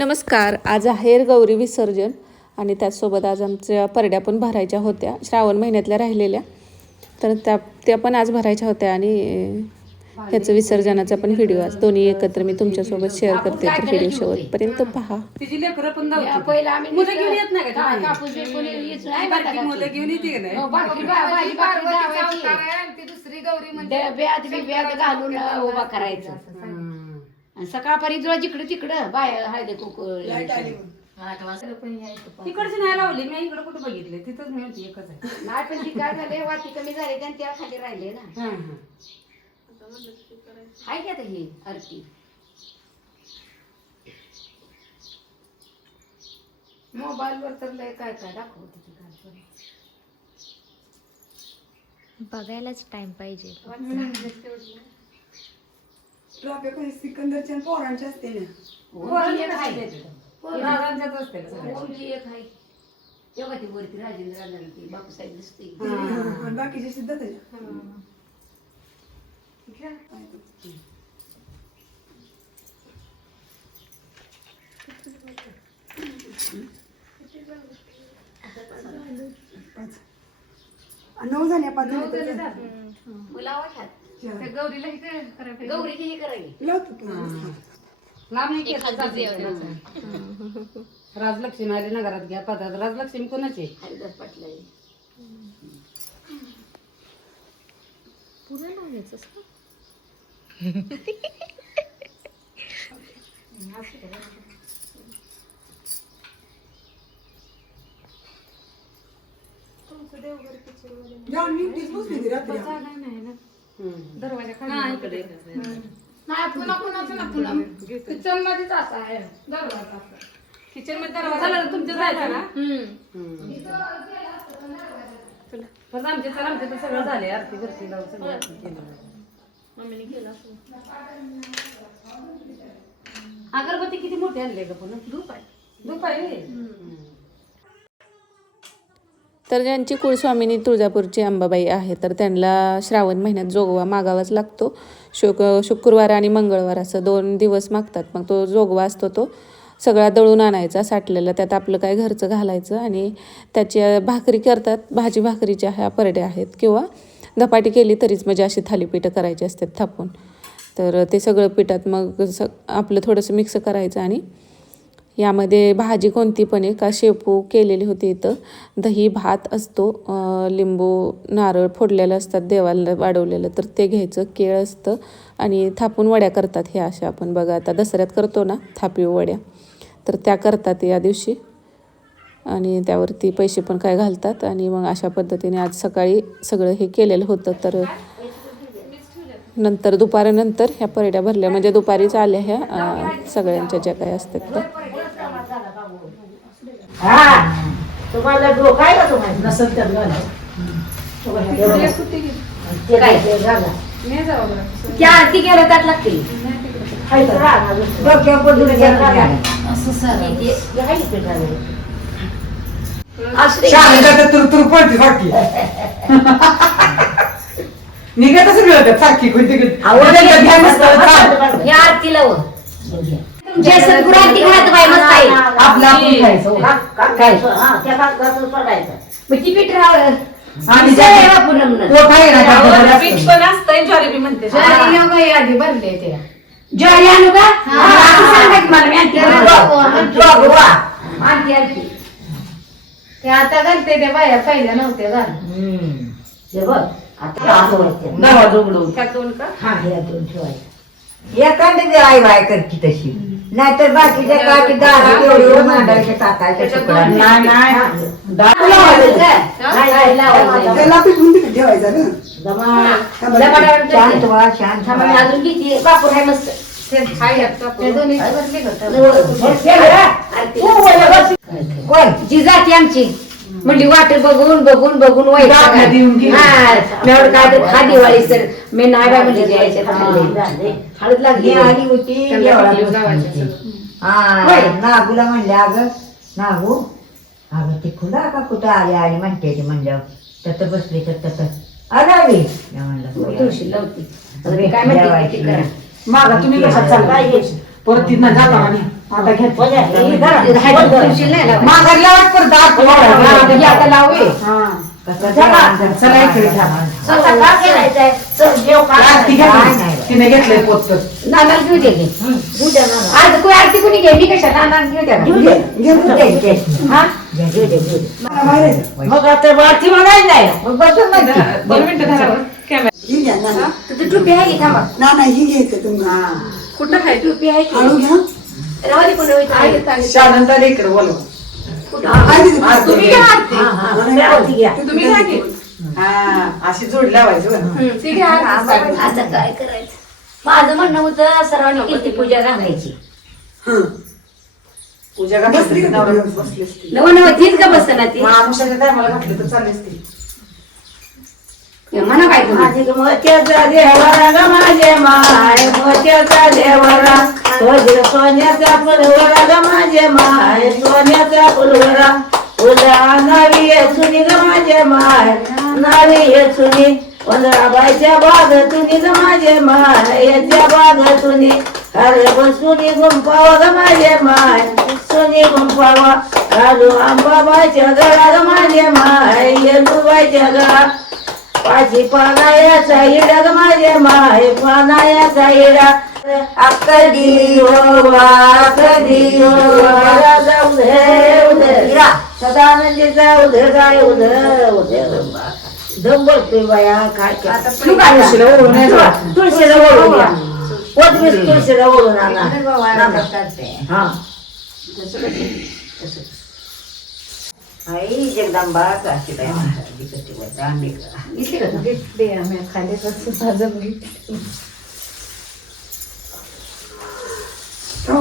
नमस्कार आज आहेर गौरी विसर्जन आणि त्याचसोबत आज आमच्या परड्या पण भरायच्या होत्या श्रावण महिन्यातल्या राहिलेल्या तर त्या त्या पण आज भरायच्या होत्या आणि ह्याचं विसर्जनाचा पण व्हिडिओ आज दोन्ही एकत्र मी तुमच्यासोबत शेअर करते तर व्हिडिओ शेवटपर्यंत पहा तिची लेकरं पण या नव्हती पहिलं आम्ही मुलं घेऊन येत नाही का तुम्हाला? कापूस बिपूस येत नाही बारकी बरं का मुलं ते. घेऊन येते का नाही बारकी बा- भाजी भाकरी लावायची. दुसरी गौरी म्हणजे बी घालून उभा करायचं आणि सकाळपर्यंत तुला जिकडे तिकडं बाय हळदी कुकळ तिकडची नाही लावली मी इकडे कुठे बघितले? तिथंच मी होती एकच आहे. नाही पण ती काय झाले वाटी कमी झाली त्या खाली राहिले ना. हा, हा. हाय का आता ही आरती? मोबाईल वर तर लय काय काय दाखवत होती काय बघायलाच टाइम पाहिजे. सिकंदरच्या आणि पोरांच्या असते ना? एक आहे. राजांच्यात असते का सगळ्या? पोरगी एक आहे. तेव्हा ती वरती राजेंद्र ती बापूसाहेब दिसते. आणि बाकीचे पाच. नऊ झाल्या पाच झाल्या तर. मुला वाटत गौरीला हे हे ना. लांब नाही. राजलक्ष्मी आली ना घरात घ्या पदार्थ. राजलक्ष्मी कोणाची हरिदास पाटला पुढे लावायचं असं. जाऊन मी बसली होती रात्री. हा, इकडे. नाही पुन्हा पुन्हा पुन्हा पुन्हा. किचन मध्येच असा आहे. दरवाजा. किचनमध्ये दरवाजा झाला तुमच्या जायचं ना? पण आमचे तर आमचे तर सगळं झाले आरती घरची लावून सगळं आरती केलं. अगरबत्ती किती मोठी आणले का पुन्हा? धूप आहे. धूप आहे. तर ज्यांची कुळस्वामिनी तुळजापूरची अंबाबाई आहे तर त्यांना श्रावण महिन्यात जोगवा मागावाच लागतो. शुक शुक्रवार आणि मंगळवार असं दोन दिवस मागतात. मग तो जोगवा असतो तो सगळा दळून आणायचा साठलेला त्यात आपलं काय घरचं घालायचं आणि त्याची भाकरी करतात. भाजी भाकरीच्या ह्या परड्या आहेत किंवा धपाटी केली तरीच म्हणजे अशी थालीपीठं करायची असतात थापून. तर ते सगळं पिठात मग स आपलं थोडंसं मिक्स करायचं आणि यामध्ये भाजी कोणती पण आहे का शेपू केलेली होती इथं. दही भात असतो लिंबू नारळ फोडलेलं असतात देवाला वाढवलेलं तर ते घ्यायचं. केळ असतं आणि थापून वड्या करतात हे अशा आपण बघा. आता दसऱ्यात करतो ना थापीव वड्या. तर त्या करतात या दिवशी. आणि त्यावरती पैसे पण काय घालतात. आणि मग अशा पद्धतीने आज सकाळी सगळं हे केलेलं होतं. तर नंतर दुपारनंतर ह्या परड्या भरल्या. म्हणजे दुपारीच आल्या ह्या सगळ्यांच्या ज्या काय असतात त्या. तुम्हाला डोकं आहे का तुम्हाला नसेल त्या आरती केलं त्यात लागते? तुरतुर पडते सारखी निघत सगळं सारखी कोणती या आरतीला मस्त आहे आपलं आपण खायचं. काय? मग ती राव आणि दिसतंय ज्या- बा पूनम न. तो काय ना त्यात पीठ पण असतंय ज्वारी बी म्हणते. ज्वारी ह्या बाई आधी भरले त्या ज्वारी आणू का? असं सांगायचं मला मी आणते. आणते आणते. ते आता घालते त्या बाया पहिल्या नव्हत्या घाल हे बघ आता दरवाजा उघडून त्यात दोन का? हा हे दोन ठेवायचे एखादी आई बाय करते तशी. नाहीतर बाकीच्या काठी दारू एवढं मांडायचे टाकायचे तुकडा नाही नाही. लावायचं. का? नाही, नाही, लावायचं. त्याला पिठून तिकडे ठेवायचं ना. जमा- जमाडावर शांत. व्हा शांत थांबा, मी व्हा. अजून किती? आहे मस्त. ते दोन्ही भरले का? कोण? जी जाती आमची. म्हणजे वाट बघून बघून बघून वाईट दाखला देऊन गेली. मी एवढं काय तर खा दिवाळी तर मी नाही बाय म्हणजे द्यायचे हळद ही लागली. आली होती. हा होय. नागूला म्हणले अगं नागू अगं ती खुला का? कुठं आली आली म्हणते ती म्हणल्यावर. तत बसली तर तत मी म्हणलं तुळशी लावती. आता मी काय म्हणते ते करा. मागा तुम्ही कशात चालला परत तिथनं जाता आणि आता घेत तुळशीला नाही लावायचं. माघारला वाट परत आत. हे. हा. आरती घेतली. नाही. तिने घेतलंय पोत तर. नानाला घेऊ दे घे. उद्या ना. आज कोणी आरती कोणी घे? मी कशा नाना घेऊ द्या घेऊ दे. हा? मग आता बारती म्हणायला नाही. बसून नाही दोन मिनिटं धरावं कॅमेरा. ही घ्या ना तुझी टोपी आहे की थांबा. ना नाही ही घ्यायचं तुम्ही. कुठं आहे? टोपी आहे की? हळू घ्या. राहू दे आहे. बोलवा. तुम्ही घ्या आरती. हा, हा. तुम्ही घ्या की. हा अशी जोडी लावायची बरं. ती घ्या आरती start. आता काय करायचं माझं म्हणणं होतं सर्वांनी कीर्ती पूजा घालायची हं. पूजा बसली का बसली असती नव नव तीच का ती मामुशाच्या टायमाला घातली तर चालली असती म्हणा काय तुम्ही अधिक मोत्याचा देवरा ग माझे माय मोत्याचा देवरा वज्र सोन्याचा फुलवरा ग माझे माय सोन्याचा फुलवरा उद्या नावी येसुनी ग माझे माय नावी येसुनी वंदराबाईच्या बाग तुनी ग माझे माय याच्या बाग तुनी अरे बसुनी गुंपावा ग माझे माय सुनी गुंपावा घालू आंबाबाईच्या गळा ग माझे माय येलूबाईच्या गळा पाची पानायाचा इडा ग माझे माय पानायाचा इडा. अक्कडी हो अक्कडी हो जाऊ दे उदे सदानंदी जाऊ दे जाय बाया काय तुळशीला ओढून यायचं. तुळशीला ओढून द्या पोटवीस तुळशीला ओढून आणा. हा. आई जगदंबा काशीबाई महाराज कशी बोलता आम्ही इथे का तू?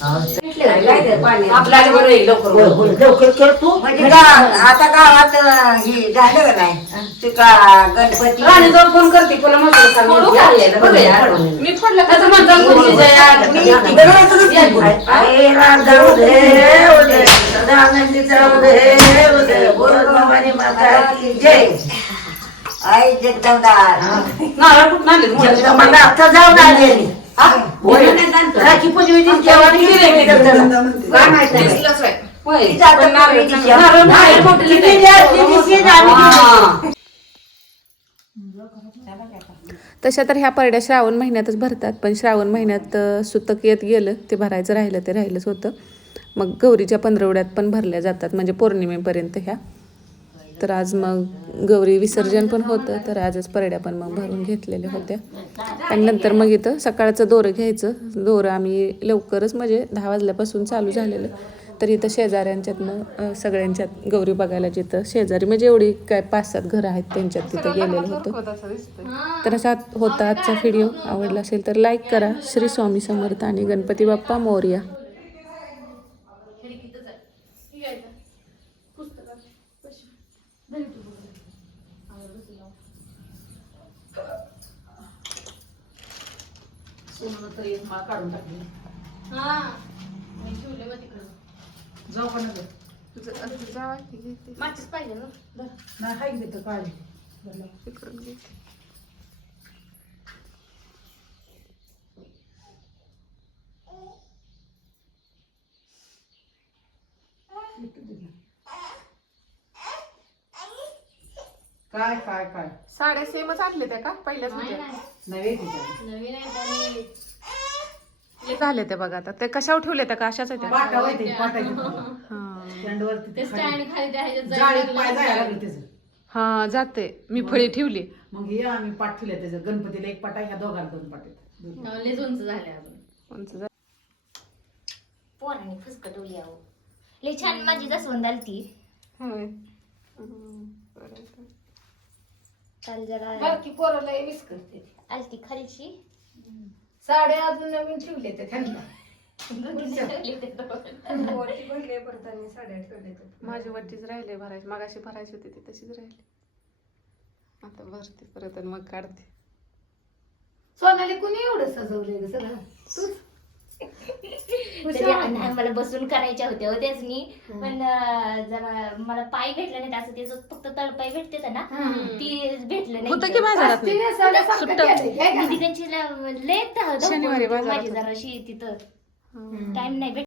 भेटले का? काय ते पाणी? आपल्याला बरं येईल लवकर होय, होय, लवकर कर तू म्हणजे आता गावात हे झालं का नाही ते का गणपती जाऊन फोन करते तुला. मी फोडलं कसं आई जगदंबा नारळ आणले आता जाऊन. राखी मी. काय माहीत नाही. होय. पण नारळ. नारळ बाहेर मोठे किती गेलो. हा. तशा तर ह्या परड्या श्रावण महिन्यातच भरतात. पण श्रावण महिन्यात अ, सुतक येत गेलं ते भरायचं राहिलं ते राहिलंच होतं. मग गौरीच्या पंधरवड्यात पण भरल्या जातात म्हणजे पौर्णिमेपर्यंत ह्या. तर आज मग गौरी विसर्जन पण होतं तर आजच परड्या पण मग भरून घेतलेल्या होत्या. आणि नंतर मग इथं सकाळचं दोरं घ्यायचं. दोरं आम्ही लवकरच म्हणजे दहा वाजल्यापासून चालू झालेलं. तर इथं शेजाऱ्यांच्यात मग सगळ्यांच्यात गौरी बघायला जिथं शेजारी म्हणजे एवढी काय पाच सात घरं आहेत त्यांच्यात तिथं गेलेलं होतं. तर असा होता आजचा व्हिडिओ आवडला असेल तर लाईक करा. श्री स्वामी समर्थ आणि गणपती बाप्पा मोर्या. तर एक माळ काढून टाकली. जाऊ का नगर माचीस पाहिजे ना. नाही हाय काय काय काय? साड्या सेमच आणले त्या का? पहिल्याच होत्या नवीन आहे आणि झाले त्या बघा आता. ते कशावर ठेवले त्या का? अशाच आहेत त्या? पाटा होते पाटाची. हा. स्टँडवरती ते स्टँड खाली त्या ह्याच्यात जाळीत पाय जायला जायला लागले त्याचं. हा जाते. मी फळी ठेवली. मग हे आम्ही पाठ ठेवल्या त्याचं. गणपतीला एक पाटा ह्या दोघांना दोन पाट. आहेत दोन. लय उंच झाले अजून. उंच जा- पोरांनी फुसकटवली अहो. लय छान माझी जास्वंद आलती. होय. काल जरा बारकी पोरं लय मिस करते आलती खालची. साड्या अजून नवीन ठेवले ते त्यांना. माझी वट्टीच राहिले भरायची. मागाशी भरायची होती ती तशीच राहिली. आता भरते परत आणि मग काढते. सोनाली कुणी एवढं सजवले सगळं? तरी आणि मला बसून करायच्या होत्या हो त्याचनी पण जरा मला पाय भेटले नाही असं. त्याचं फक्त तळपाय भेटते ना ती भेटलं होतं की नाही? बाजारात सुट्टं. मी? तिकडची लय शनिवारी बाजारात माझी होतं. जराशी तिथं. टाइम नाही भेट